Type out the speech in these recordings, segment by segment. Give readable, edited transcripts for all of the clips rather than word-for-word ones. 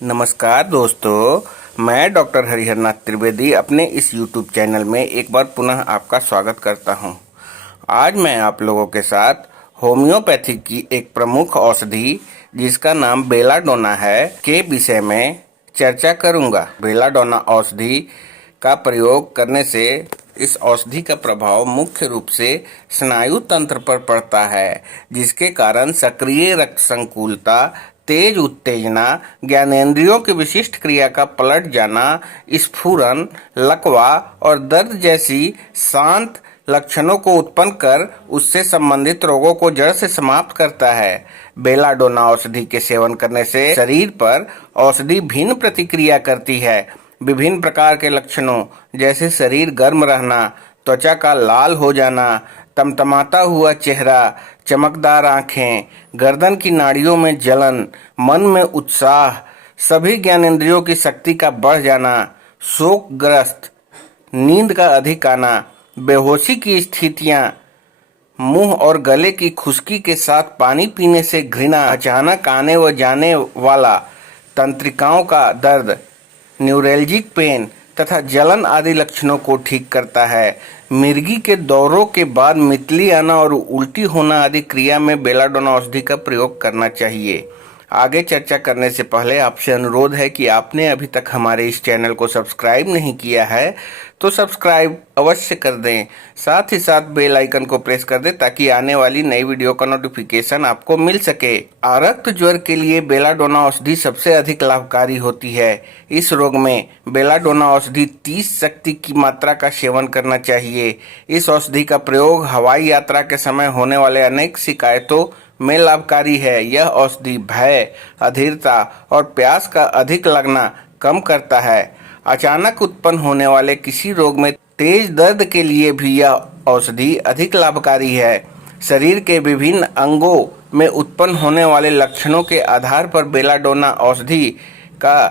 नमस्कार दोस्तों, मैं डॉक्टर हरिहरनाथ त्रिवेदी अपने इस YouTube चैनल में एक बार पुनः आपका स्वागत करता हूं। आज मैं आप लोगों के साथ होम्योपैथी की एक प्रमुख औषधि जिसका नाम बेलाडोना है के विषय में चर्चा करूंगा। बेलाडोना औषधि का प्रयोग करने से इस औषधि का प्रभाव मुख्य रूप से स्नायु तंत्र पर पड़ता है, जिसके कारण सक्रिय रक्त संकुलता, तेज उत्तेजना, ज्ञानेंद्रियों की विशिष्ट क्रिया का पलट जाना, स्फुरन, लकवा और दर्द जैसी शांत लक्षणों को उत्पन्न कर उससे संबंधित रोगों को जड़ से समाप्त करता है। बेलाडोना औषधि के सेवन करने से शरीर पर औषधि भिन्न प्रतिक्रिया करती है। विभिन्न प्रकार के लक्षणों जैसे शरीर गर्म रहना, त्वचा का लाल हो जाना, तमतमाता हुआ चेहरा, चमकदार आंखें, गर्दन की नाड़ियों में जलन, मन में उत्साह, सभी ज्ञानेंद्रियों की शक्ति का बढ़ जाना, शोकग्रस्त, नींद का अधिक आना, बेहोशी की स्थितियां, मुंह और गले की खुश्की के साथ पानी पीने से घृणा, अचानक आने व जाने वाला तंत्रिकाओं का दर्द, न्यूरैल्जिक पेन तथा जलन आदि लक्षणों को ठीक करता है। मिर्गी के दौरों के बाद मितली आना और उल्टी होना आदि क्रिया में बेलाडोना औषधि का प्रयोग करना चाहिए। आगे चर्चा करने से पहले आपसे अनुरोध है कि आपने अभी तक हमारे इस चैनल को सब्सक्राइब नहीं किया है तो सब्सक्राइब अवश्य कर दें। साथ ही साथ बेल आइकन को प्रेस कर दें ताकि आने वाली नई वीडियो का नोटिफिकेशन आपको मिल सके। रक्त ज्वर के लिए बेलाडोना औषधि सबसे अधिक लाभकारी होती है। इस रोग में बेलाडोना औषधि 30 शक्ति की मात्रा का सेवन करना चाहिए। इस औषधि का प्रयोग हवाई यात्रा के समय होने वाले अनेक शिकायतों में लाभकारी है। यह औषधि भय, अधीरता और प्यास का अधिक लगना कम करता है। अचानक उत्पन्न होने वाले किसी रोग में तेज दर्द के लिए भी यह औषधि अधिक लाभकारी है। शरीर के विभिन्न अंगों में उत्पन्न होने वाले लक्षणों के आधार पर बेलाडोना औषधि का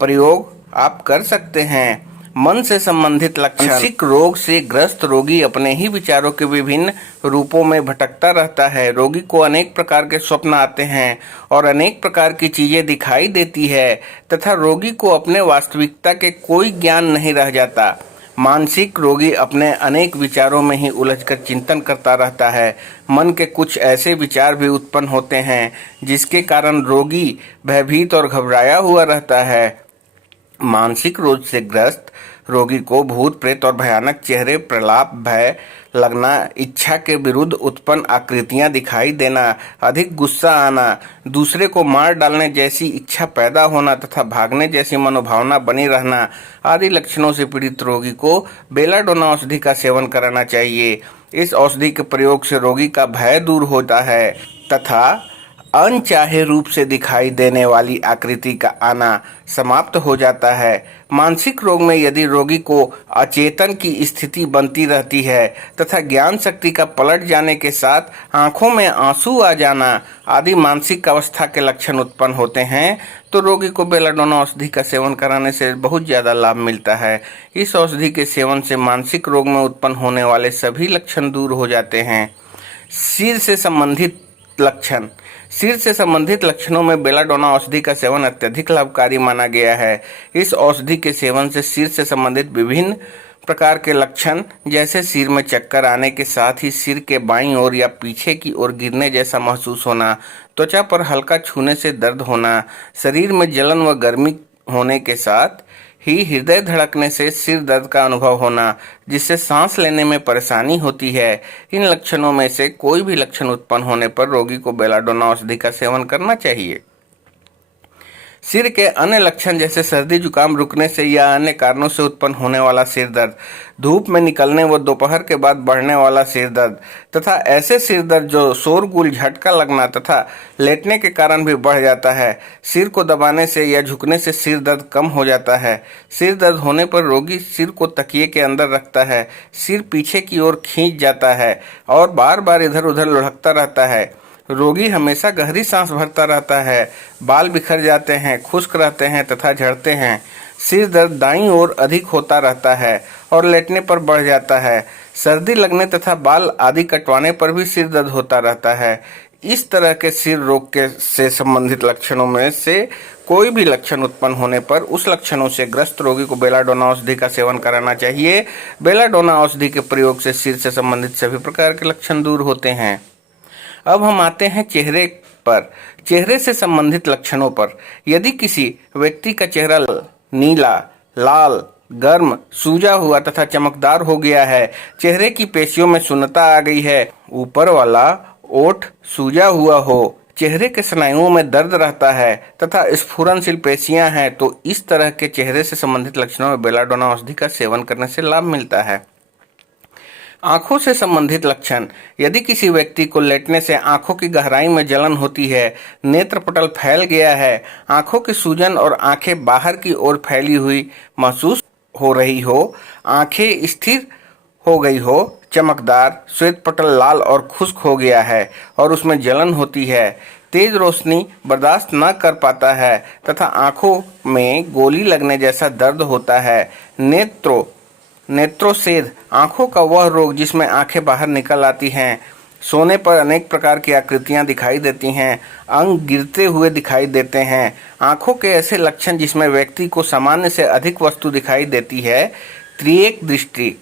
प्रयोग आप कर सकते हैं। मन से संबंधित लक्षण। मानसिक रोग से ग्रस्त रोगी अपने ही विचारों के विभिन्न रूपों में भटकता रहता है। रोगी को अनेक प्रकार के स्वप्न आते हैं और अनेक प्रकार की चीजें दिखाई देती है तथा रोगी को अपने वास्तविकता के कोई ज्ञान नहीं रह जाता। मानसिक रोगी अपने अनेक विचारों में ही उलझकर चिंतन करता रहता है। मन के कुछ ऐसे विचार भी उत्पन्न होते हैं जिसके कारण रोगी भयभीत और घबराया हुआ रहता है। मानसिक रोग से ग्रस्त रोगी को भूत प्रेत और भयानक चेहरे, प्रलाप, भय लगना, इच्छा के विरुद्ध उत्पन्न आकृतियां दिखाई देना, अधिक गुस्सा आना, दूसरे को मार डालने जैसी इच्छा पैदा होना तथा भागने जैसी मनोभावना बनी रहना आदि लक्षणों से पीड़ित रोगी को बेलाडोना औषधि का सेवन कराना चाहिए। इस औषधि के प्रयोग से रोगी का भय दूर होता है तथा अनचाहे रूप से दिखाई देने वाली आकृति का आना समाप्त हो जाता है। मानसिक रोग में यदि रोगी को अचेतन की स्थिति बनती रहती है तथा ज्ञान शक्ति का पलट जाने के साथ आंखों में आंसू आ जाना आदि मानसिक अवस्था के लक्षण उत्पन्न होते हैं तो रोगी को बेलाडोना औषधि का सेवन कराने से बहुत ज़्यादा लाभ मिलता है। इस औषधि के सेवन से मानसिक रोग में उत्पन्न होने वाले सभी लक्षण दूर हो जाते हैं। सिर से संबंधित लक्षण। सिर से संबंधित लक्षणों में बेलाडोना औषधि का सेवन अत्यधिक लाभकारी माना गया है। इस औषधि के सेवन से सिर से संबंधित विभिन्न प्रकार के लक्षण जैसे सिर में चक्कर आने के साथ ही सिर के बाईं ओर या पीछे की ओर गिरने जैसा महसूस होना, त्वचा पर हल्का छूने से दर्द होना, शरीर में जलन व गर्मी होने के साथ ही हृदय धड़कने से सिर दर्द का अनुभव होना जिससे सांस लेने में परेशानी होती है। इन लक्षणों में से कोई भी लक्षण उत्पन्न होने पर रोगी को बेलाडोना औषधि का सेवन करना चाहिए। सिर के अन्य लक्षण जैसे सर्दी जुकाम रुकने से या अन्य कारणों से उत्पन्न होने वाला सिर दर्द, धूप में निकलने व दोपहर के बाद बढ़ने वाला सिर दर्द तथा ऐसे सिर दर्द जो शोरगुल, झटका लगना तथा लेटने के कारण भी बढ़ जाता है। सिर को दबाने से या झुकने से सिर दर्द कम हो जाता है। सिर दर्द होने पर रोगी सिर को तकिए के अंदर रखता है, सिर पीछे की ओर खींच जाता है और बार बार इधर उधर लुढ़कता रहता है। रोगी हमेशा गहरी सांस भरता रहता है, बाल बिखर जाते हैं, खुश्क रहते हैं तथा झड़ते हैं। सिर दर्द दाईं ओर अधिक होता रहता है और लेटने पर बढ़ जाता है। सर्दी लगने तथा बाल आदि कटवाने पर भी सिर दर्द होता रहता है। इस तरह के सिर रोग के से संबंधित लक्षणों में से कोई भी लक्षण उत्पन्न होने पर उस लक्षणों से ग्रस्त रोगी को बेलाडोना औषधि का सेवन कराना चाहिए। बेलाडोना औषधि के प्रयोग से सिर से संबंधित सभी प्रकार के लक्षण दूर होते हैं। अब हम आते हैं चेहरे पर। चेहरे से संबंधित लक्षणों पर। यदि किसी व्यक्ति का चेहरा नीला, लाल, गर्म, सूजा हुआ तथा चमकदार हो गया है, चेहरे की पेशियों में शून्यता आ गई है, ऊपर वाला ओठ सूजा हुआ हो, चेहरे के स्नायुओं में दर्द रहता है तथा स्फुरनशील पेशियां हैं, तो इस तरह के चेहरे से संबंधित लक्षणों में बेलाडोना औषधि का सेवन करने से लाभ मिलता है। आंखों से संबंधित लक्षण। यदि किसी व्यक्ति को लेटने से आंखों की गहराई में जलन होती है, नेत्रपटल फैल गया है, आंखों की सूजन और आंखें बाहर की ओर फैली हुई महसूस हो रही हो, आंखें स्थिर हो गई हो, चमकदार श्वेत पटल लाल और खुश्क हो गया है और उसमें जलन होती है, तेज रोशनी बर्दाश्त न कर पाता है तथा आंखों में गोली लगने जैसा दर्द होता है, नेत्रोसेद, आंखों का वह रोग जिसमें आंखें बाहर निकल आती हैं, सोने पर अनेक प्रकार की आकृतियां दिखाई देती हैं, अंग गिरते हुए दिखाई देते हैं, आंखों के ऐसे लक्षण जिसमें व्यक्ति को सामान्य से अधिक वस्तु दिखाई देती है, त्रिएक दृष्टि,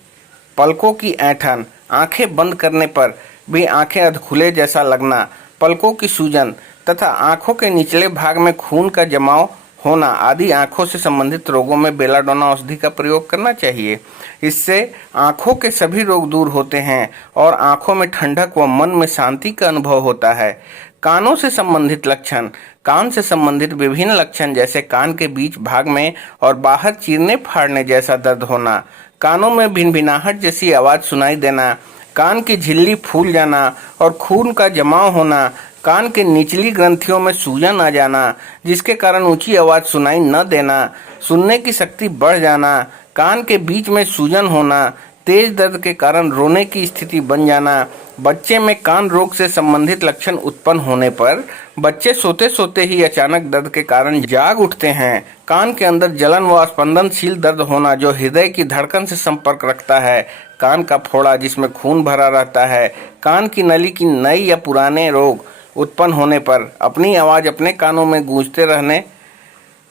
पलकों की ऐंठन, आंखें बंद करने पर भी आंखें अधखुले जैसा लगना, पलकों की सूजन तथा आंखों के निचले भाग में खून का जमाव होना आदि आंखों से संबंधित रोगों में बेलाडोना औषधि का प्रयोग करना चाहिए। इससे आंखों के सभी रोग दूर होते हैं और आंखों में ठंडक व मन में शांति का अनुभव होता है। कानों से संबंधित लक्षण। कान से संबंधित विभिन्न लक्षण जैसे कान के बीच भाग में और बाहर चीरने फाड़ने जैसा दर्द होना, कानों में भिनभिनाहट जैसी आवाज सुनाई देना, कान की झिल्ली फूल जाना और खून का जमाव होना, कान के निचली ग्रंथियों में सूजन आ जाना जिसके कारण ऊंची आवाज सुनाई न देना, सुनने की शक्ति बढ़ जाना, कान के बीच में सूजन होना, तेज दर्द के कारण रोने की स्थिति बन जाना, बच्चे में कान रोग से संबंधित लक्षण उत्पन्न होने पर बच्चे सोते सोते ही अचानक दर्द के कारण जाग उठते हैं, कान के अंदर जलन व स्पंदनशील दर्द होना जो हृदय की धड़कन से संपर्क रखता है, कान का फोड़ा जिसमें खून भरा रहता है, कान की नली की नई या पुराने रोग उत्पन्न होने पर अपनी आवाज अपने कानों में गूंजते रहने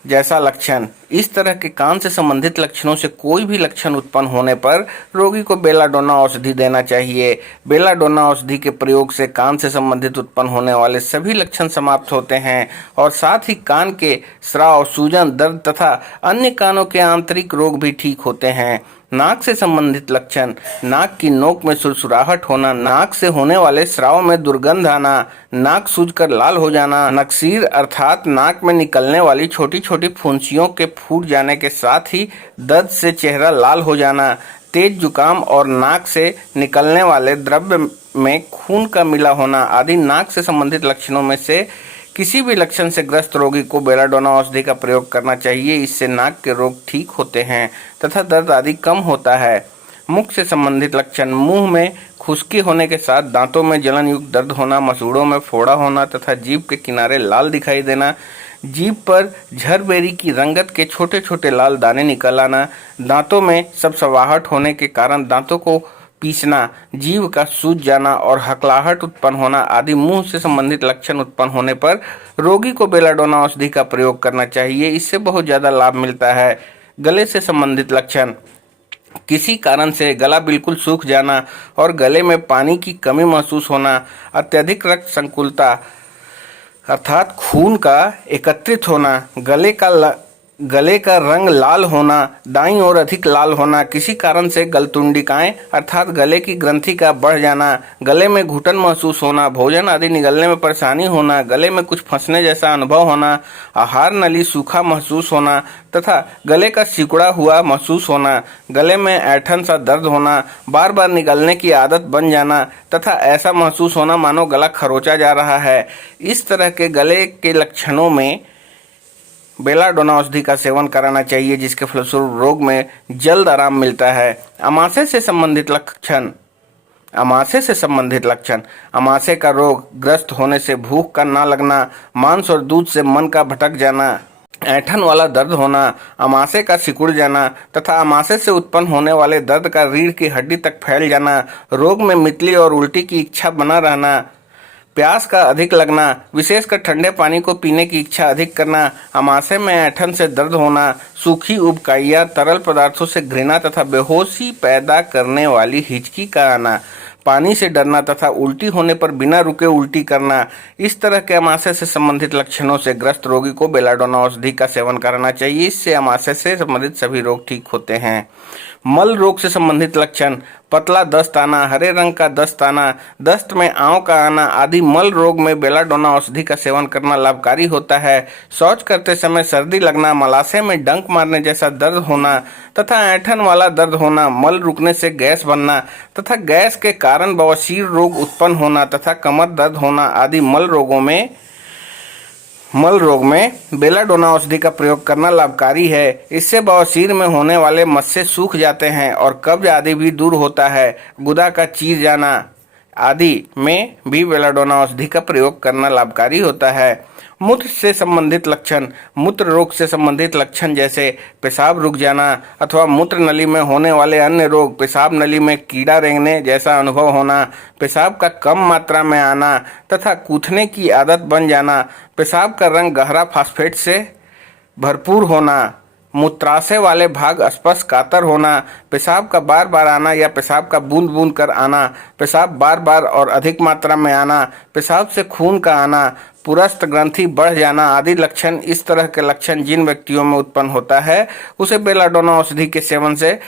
जैसा लक्षण। इस तरह के कान से संबंधित लक्षणों से कोई भी लक्षण उत्पन्न होने पर रोगी को बेलाडोना औषधि देना चाहिए। बेलाडोना औषधि के प्रयोग से कान से संबंधित उत्पन्न होने वाले सभी लक्षण समाप्त होते हैं और साथ ही कान के स्राव, सूजन, दर्द तथा अन्य कानों के आंतरिक रोग भी ठीक होते हैं। नाक से संबंधित लक्षण। नाक की नोक में सुरसुराहट होना, नाक से होने वाले स्राव में दुर्गंध आना, नाक सूजकर लाल हो जाना, नकसीर अर्थात नाक में निकलने वाली छोटी छोटी फुंसियों के फूट जाने के साथ ही दर्द से चेहरा लाल हो जाना, तेज जुकाम और नाक से निकलने वाले द्रव्य में खून का मिला होना आदि नाक से संबंधित लक्षणों में से किसी भी लक्षण से ग्रस्त रोगी को बेलाडोना औषधि का प्रयोग करना चाहिए। इससे नाक के रोग ठीक होते हैं तथा दर्द आदि कम होता है। मुख से संबंधित लक्षण। मुंह में खुश्की होने के साथ दांतों में जलन युक्त दर्द होना, मसूड़ों में फोड़ा होना तथा जीभ के किनारे लाल दिखाई देना, जीभ पर झरबेरी की रंगत के छोटे छोटे लाल दाने निकल आना, दांतों में सबसवाहट होने के कारण दांतों को पीसना, जीभ का सूज जाना और हकलाहट उत्पन्न होना आदि मुंह से संबंधित लक्षण उत्पन्न होने पर रोगी को बेलाडोना औषधि का प्रयोग करना चाहिए। इससे बहुत ज़्यादा लाभ मिलता है। गले से संबंधित लक्षण। किसी कारण से गला बिल्कुल सूख जाना और गले में पानी की कमी महसूस होना, अत्यधिक रक्त संकुलता अर्थात खून का एकत्रित होना, गले का रंग लाल होना, दाईं ओर अधिक लाल होना, किसी कारण से गलतुंडिकाएं अर्थात गले की ग्रंथि का बढ़ जाना, गले में घुटन महसूस होना, भोजन आदि निगलने में परेशानी होना, गले में कुछ फंसने जैसा अनुभव होना, आहार नली सूखा महसूस होना तथा गले का सिकुड़ा हुआ महसूस होना, गले में ऐंठन सा दर्द होना, बार बार निगलने की आदत बन जाना तथा ऐसा महसूस होना मानो गला खरोचा जा रहा है। इस तरह के गले के लक्षणों में बेलाडोना औषधि का सेवन कराना चाहिए, जिसके फलस्वरूप रोग में जल्द आराम मिलता है। अमाशय से संबंधित लक्षण। अमाशय का रोग ग्रस्त होने से भूख का ना लगना, मांस और दूध से मन का भटक जाना, ऐंठन वाला दर्द होना, अमाशय का सिकुड़ जाना तथा अमाशय से उत्पन्न होने वाले दर्द का रीढ़ की हड्डी तक फैल जाना, रोग में मितली और उल्टी की इच्छा बना रहना, प्यास का अधिक लगना, विशेषकर ठंडे पानी को पीने की इच्छा अधिक करना, आमाशय में ऐंठन से दर्द होना, सूखी उबकाइयाँ, तरल पदार्थों से घृणा तथा बेहोशी पैदा करने वाली हिचकी का आना, पानी से डरना तथा उल्टी होने पर बिना रुके उल्टी करना, इस तरह के आमाशय से संबंधित लक्षणों से ग्रस्त रोगी को बेलाडोना औषधि का सेवन करना चाहिए। इससे आमाशय से संबंधित सभी रोग ठीक होते हैं। मल रोग से संबंधित लक्षण: पतला दस्त आना, हरे रंग का दस्त आना, दस्त में आंव का आना आदि मल रोग में बेलाडोना औषधि का सेवन करना लाभकारी होता है। शौच करते समय सर्दी लगना, मलाशय में डंक मारने जैसा दर्द होना तथा ऐंठन वाला दर्द होना, मल रुकने से गैस बनना तथा गैस के कारण बवासीर रोग उत्पन्न होना तथा कमर दर्द होना आदि मल रोग में बेलाडोना औषधि का प्रयोग करना लाभकारी है। इससे बवासीर में होने वाले मस्से सूख जाते हैं और कब्ज आदि भी दूर होता है। गुदा का चीर जाना आदि में भी बेलाडोना औषधि का प्रयोग करना लाभकारी होता है। मूत्र से संबंधित लक्षण: मूत्र रोग से संबंधित लक्षण जैसे पेशाब रुक जाना अथवा मूत्र नली में होने वाले अन्य रोग, पेशाब नली में कीड़ा रेंगने जैसा अनुभव होना, पेशाब का कम मात्रा में आना तथा कूथने की आदत बन जाना, पेशाब का रंग गहरा फास्फेट से भरपूर होना, मूत्राशय वाले भाग स्पष्ट कातर होना, पेशाब का बार बार आना या पेशाब का बूंद बूंद कर आना, पेशाब बार बार और अधिक मात्रा में आना, पेशाब से खून का आना, पुरस्थ ग्रंथि बढ़ जाना आदि लक्षण। इस तरह के लक्षण जिन व्यक्तियों में उत्पन्न होता है उसे बेलाडोना औषधि के सेवन से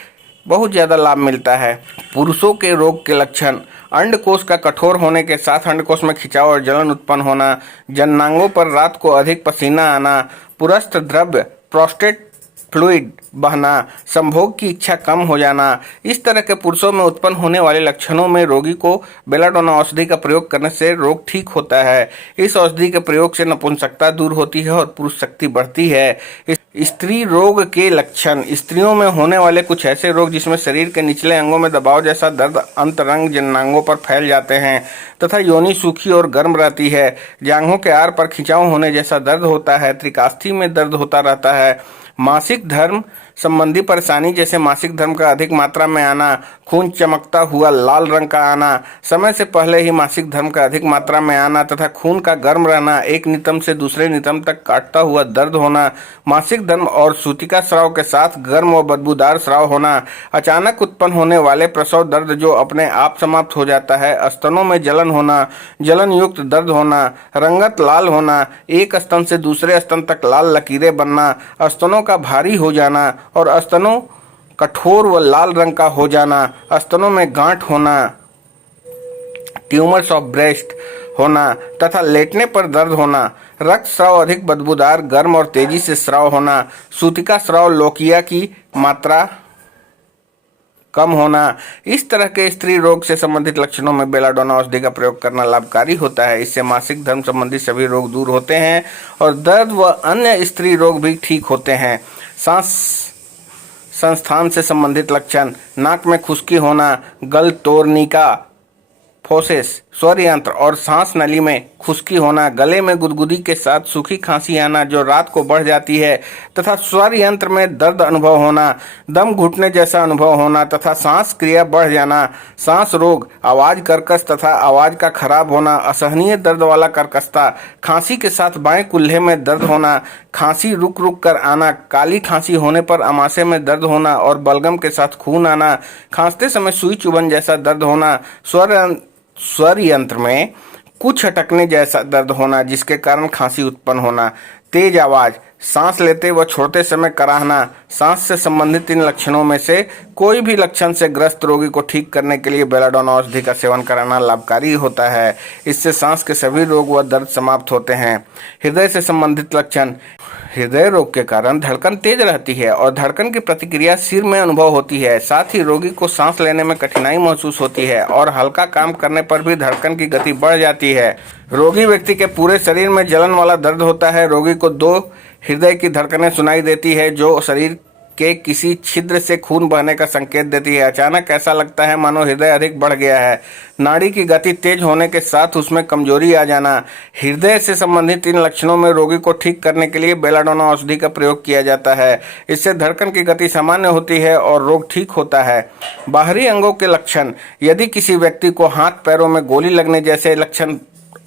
बहुत ज़्यादा लाभ मिलता है। पुरुषों के रोग के लक्षण: अंडकोश का कठोर होने के साथ अंडकोश में खिंचाव और जलन उत्पन्न होना, जननांगों पर रात को अधिक पसीना आना, पुरस्थ द्रव्य प्रोस्टेट फ्लूइड बहना, संभोग की इच्छा कम हो जाना। इस तरह के पुरुषों में उत्पन्न होने वाले लक्षणों में रोगी को बेलाडोना औषधि का प्रयोग करने से रोग ठीक होता है। इस औषधि के प्रयोग से नपुंसकता दूर होती है और पुरुष शक्ति बढ़ती है। स्त्री रोग के लक्षण: स्त्रियों में होने वाले कुछ ऐसे रोग जिसमें शरीर के निचले अंगों में दबाव जैसा दर्द अंतरंग जननांगों पर फैल जाते हैं तथा योनि सूखी और गर्म रहती है, जांघों के आर पर खिंचाव होने जैसा दर्द होता है, त्रिकास्थी में दर्द होता रहता है, मासिक धर्म संबंधी परेशानी जैसे मासिक धर्म का अधिक मात्रा में आना, खून चमकता हुआ लाल रंग का आना, समय से पहले ही मासिक धर्म का अधिक मात्रा में आना तथा खून का गर्म रहना, एक नितंब से दूसरे नितंब तक काटता हुआ दर्द होना, मासिक धर्म और सूतिका स्राव के साथ गर्म व बदबूदार स्राव होना, अचानक उत्पन्न होने वाले प्रसव दर्द जो अपने आप समाप्त हो जाता है, स्तनों में जलन होना, जलन युक्त दर्द होना, रंगत लाल होना, एक स्तन से दूसरे स्तन तक लाल लकीरें बनना, स्तनों का भारी हो जाना और स्तनों कठोर व लाल रंग का हो जाना, स्तनों में गांठ होना, ट्यूमर्स ऑफ ब्रेस्ट होना तथा लेटने पर दर्द होना, रक्त स्राव अधिक बदबूदार गर्म और तेजी से स्राव होना, सूतिका स्राव लोकिया की मात्रा कम होना। इस तरह के स्त्री रोग से संबंधित लक्षणों में बेलाडोना औषधि का प्रयोग करना लाभकारी होता है। इससे मासिक धर्म संबंधी सभी रोग दूर होते हैं और दर्द व अन्य स्त्री रोग भी ठीक होते हैं। सांस संस्थान से संबंधित लक्षण: नाक में खुश्की होना, गल तोरनिका फोसेस स्वर यंत्र और सांस नली में खुश्की होना, गले में गुदगुदी के साथ सूखी खांसी आना जो रात को बढ़ जाती है तथा स्वर यंत्र में दर्द अनुभव होना, दम घुटने जैसा अनुभव होना तथा सांस क्रिया बढ़ जाना, सांस रोग, आवाज कर्कश तथा आवाज का खराब होना, असहनीय दर्द वाला कर्कशता, खांसी के साथ बाएं कुल्हे में दर्द होना, खांसी रुक रुक कर आना, काली खांसी होने पर आमाशय में दर्द होना और बलगम के साथ खून आना, खांसते समय सुई चुभन जैसा दर्द होना, स्वर यंत्र में कुछ अटकने जैसा दर्द होना जिसके कारण खांसी उत्पन्न होना, तेज आवाज, सांस लेते व छोड़ते समय कराहना। सांस से संबंधित इन लक्षणों में से कोई भी लक्षण से ग्रस्त रोगी को ठीक करने के लिए बेलाडोना औषधि का सेवन कराना लाभकारी होता है। इससे सांस के सभी रोग व दर्द समाप्त होते हैं। हृदय से संबंधित लक्षण: हृदय रोग के कारण धड़कन तेज रहती है और धड़कन की प्रतिक्रिया सिर में अनुभव होती है। साथ ही रोगी को सांस लेने में कठिनाई महसूस होती है और हल्का काम करने पर भी धड़कन की गति बढ़ जाती है। रोगी व्यक्ति के पूरे शरीर में जलन वाला दर्द होता है। रोगी को 2 हृदय की धड़कनें सुनाई देती है जो शरीर के किसी छिद्र से खून बहने का संकेत देती है। अचानक ऐसा लगता है मानो हृदय अधिक बढ़ गया है। नाड़ी की गति तेज होने के साथ उसमें कमजोरी आ जाना। हृदय से संबंधित इन लक्षणों में रोगी को ठीक करने के लिए बेलाडोना औषधि का प्रयोग किया जाता है। इससे धड़कन की गति सामान्य होती है और रोग ठीक होता है। बाहरी अंगों के लक्षण: यदि किसी व्यक्ति को हाथ पैरों में गोली लगने जैसे लक्षण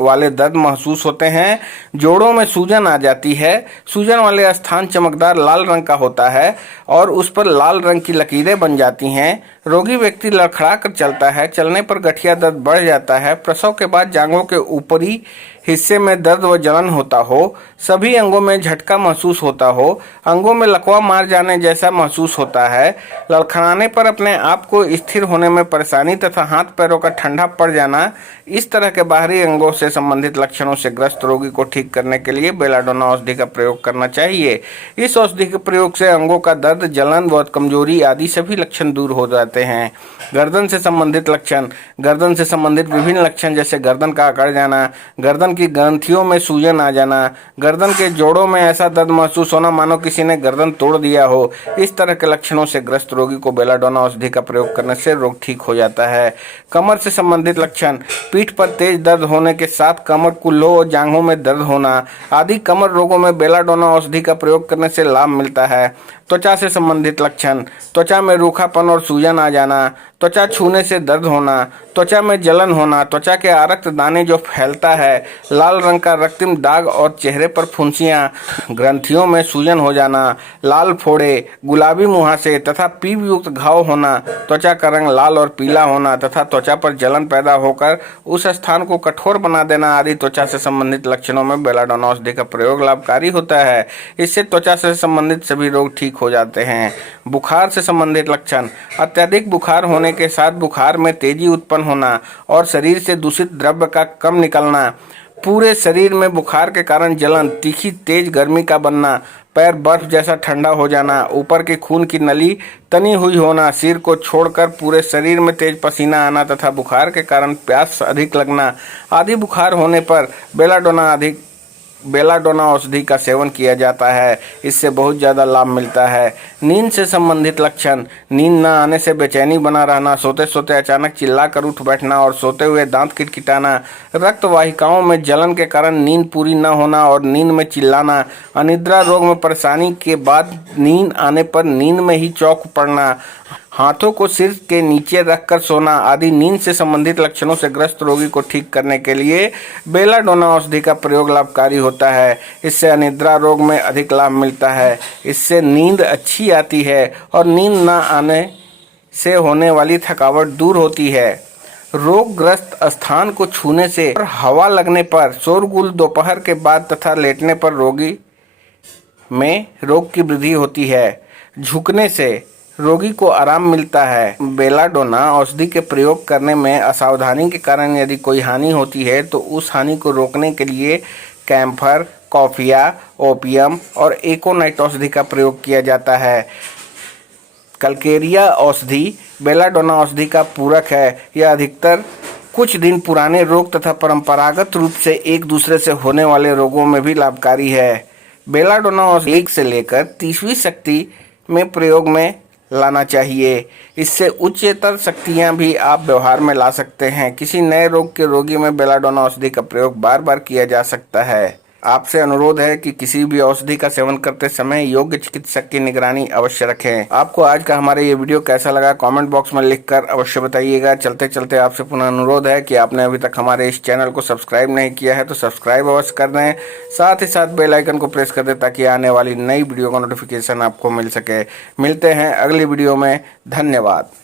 वाले दर्द महसूस होते हैं। जोड़ों में सूजन आ जाती है। सूजन वाले स्थान चमकदार लाल रंग का होता है और उस पर लाल रंग की लकीरें बन जाती हैं। रोगी व्यक्ति लड़खड़ा कर चलता है। चलने पर गठिया दर्द बढ़ जाता है। प्रसव के बाद जांघों के ऊपरी हिस्से में दर्द व जलन होता हो। सभी अंगों में झटका महसूस होता हो। अंगों में लकवा मार जाने जैसा महसूस होता है। लड़खड़ाने पर अपने आप को स्थिर होने में परेशानी तथा हाथ पैरों का ठंडा पड़ जाना। इस तरह के बाहरी अंगों से संबंधित लक्षणों से ग्रस्त रोगी को ठीक करने के लिए बेलाडोना औषधि का प्रयोग करना चाहिए। इस औषधि के प्रयोग से अंगों का दर्द, जलन व कमजोरी आदि सभी लक्षण दूर हो जाते हैं। गर्दन से संबंधित लक्षण। गर्दन से संबंधित विभिन्न लक्षण जैसे गर्दन का अकड़ जाना, गर्दन की ग्रंथियों में सूजन आ जाना, गर्दन के जोड़ों में ऐसा दर्द महसूस होना मानो किसी ने गर्दन तोड़ दिया हो। इस तरह के लक्षणों से ग्रस्त रोगी को बेलाडोना औषधि का प्रयोग करने से रोग ठीक हो जाता है। कमर से संबंधित लक्षण। पीठ पर तेज दर्द होने के साथ कमर, कुल्हों और जांघों में दर्द होना आदि कमर रोगों में बेलाडोना औषधि का प्रयोग करने से लाभ मिलता है। त्वचा से संबंधित लक्षण। त्वचा में रूखापन और सूजन आ जाना, त्वचा छूने से दर्द होना, त्वचा में जलन होना, त्वचा के आरक्त दाने जो फैलता है, लाल रंग का रक्तिम दाग और चेहरे पर फुंसियां, ग्रंथियों में सूजन हो जाना, लाल फोड़े, गुलाबी मुहासे तथा पीप युक्त घाव होना, त्वचा का रंग लाल और पीला होना तथा त्वचा पर जलन पैदा होकर उस स्थान को कठोर बना देना आदि त्वचा से संबंधित लक्षणों में बेलाडोना औषधि का प्रयोग लाभकारी होता है। इससे त्वचा से संबंधित सभी रोग ठीक हो जाते हैं। बुखार से संबंधित लक्षण। अत्यधिक बुखार होने के साथ बुखार में तेजी उत्पन्न होना और शरीर से दूषित द्रव्य का कम निकलना, पूरे शरीर में बुखार के कारण जलन, तीखी तेज गर्मी का बनना, पैर बर्फ जैसा ठंडा हो जाना, ऊपर के खून की नली तनी हुई होना, सिर को छोड़कर पूरे शरीर में तेज पसीना आना तथा बुखार के कारण प्यास अधिक लगना आदि बुखार होने पर बेलाडोना औषधि का सेवन किया जाता है। इससे बहुत ज़्यादा लाभ मिलता है। नींद से संबंधित लक्षण। नींद न आने से बेचैनी बना रहना, सोते सोते अचानक चिल्लाकर उठ बैठना और सोते हुए दांत किटकिटाना, रक्त वाहिकाओं में जलन के कारण नींद पूरी न होना और नींद में चिल्लाना, अनिद्रा रोग में परेशानी के बाद नींद आने पर नींद में ही चौंक पड़ना, हाथों को सिर के नीचे रखकर सोना आदि नींद से संबंधित लक्षणों से ग्रस्त रोगी को ठीक करने के लिए बेलाडोना औषधि का प्रयोग लाभकारी होता है। इससे अनिद्रा रोग में अधिक लाभ मिलता है। इससे नींद अच्छी आती है और नींद न आने से होने वाली थकावट दूर होती है। रोगग्रस्त स्थान को छूने से और हवा लगने पर, शोरगुल, दोपहर के बाद तथा लेटने पर रोगी में रोग की वृद्धि होती है। झुकने से रोगी को आराम मिलता है। बेलाडोना औषधि के प्रयोग करने में असावधानी के कारण यदि कोई हानि होती है तो उस हानि को रोकने के लिए कैम्फर, कॉफिया, ओपियम और एकोनाइट औषधि का प्रयोग किया जाता है। कलकेरिया औषधि बेलाडोना औषधि का पूरक है। यह अधिकतर कुछ दिन पुराने रोग तथा परंपरागत रूप से एक दूसरे से होने वाले रोगों में भी लाभकारी है। बेलाडोना औषधि 1 से लेकर 30वीं शक्ति में प्रयोग में लाना चाहिए। इससे उच्चतर शक्तियां भी आप व्यवहार में ला सकते हैं। किसी नए रोग के रोगी में बेलाडोना औषधि का प्रयोग बार बार किया जा सकता है। आपसे अनुरोध है कि किसी भी औषधि का सेवन करते समय योग्य चिकित्सक की निगरानी अवश्य रखें। आपको आज का हमारा ये वीडियो कैसा लगा कमेंट बॉक्स में लिखकर अवश्य बताइएगा। चलते चलते आपसे पुनः अनुरोध है कि आपने अभी तक हमारे इस चैनल को सब्सक्राइब नहीं किया है तो सब्सक्राइब अवश्य कर दें। साथ ही साथ बेल आइकन को प्रेस कर दें ताकि आने वाली नई वीडियो का नोटिफिकेशन आपको मिल सके। मिलते हैं अगली वीडियो में। धन्यवाद।